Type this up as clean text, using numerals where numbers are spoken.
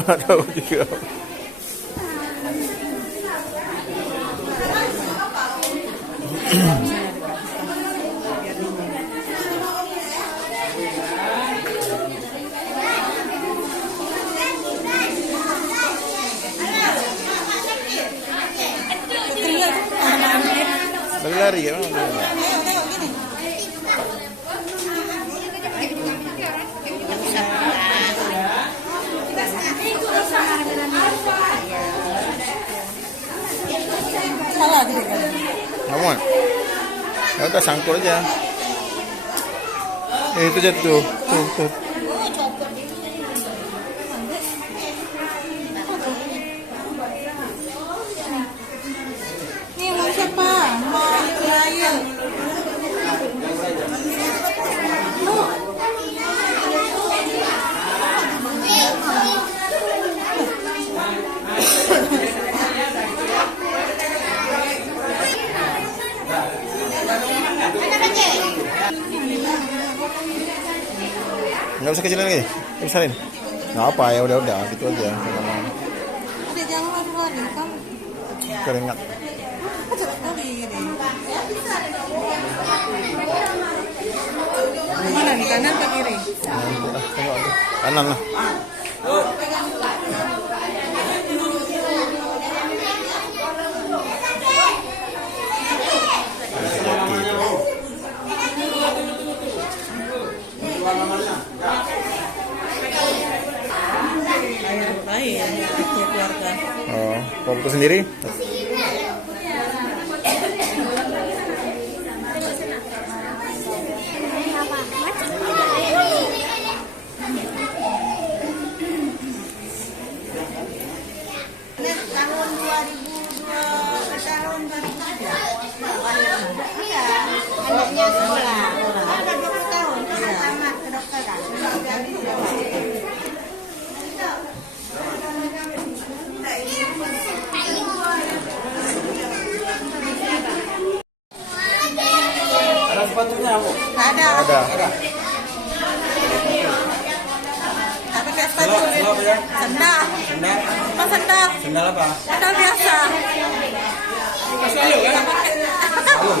Tahu juga. Lari ya, salah gitu kan? Namun, ya udah sangkul aja. Itu jatuh, tuh. Ini mau siapa? Mau Israel. Nggak usah kecilin lagi, besarin. Nggak apa ya, udah gitu aja. Udah jangan lari kan? Keringat. Mana nih, kanan atau kiri? Kanan lah. Air keluarga. Oh, foto sendiri? Tahun 2002 ke tahun 2003. Anaknya sekolah. Ada 20 tahun tamat kedokteran. Ada sepatunya, Bu? Ada. Tapi kayak sepatu. Sendal apa ya? Sendal. Sendal? Apa sendal? Sendal apa? Sendal biasa. Selalu kan? Selalu.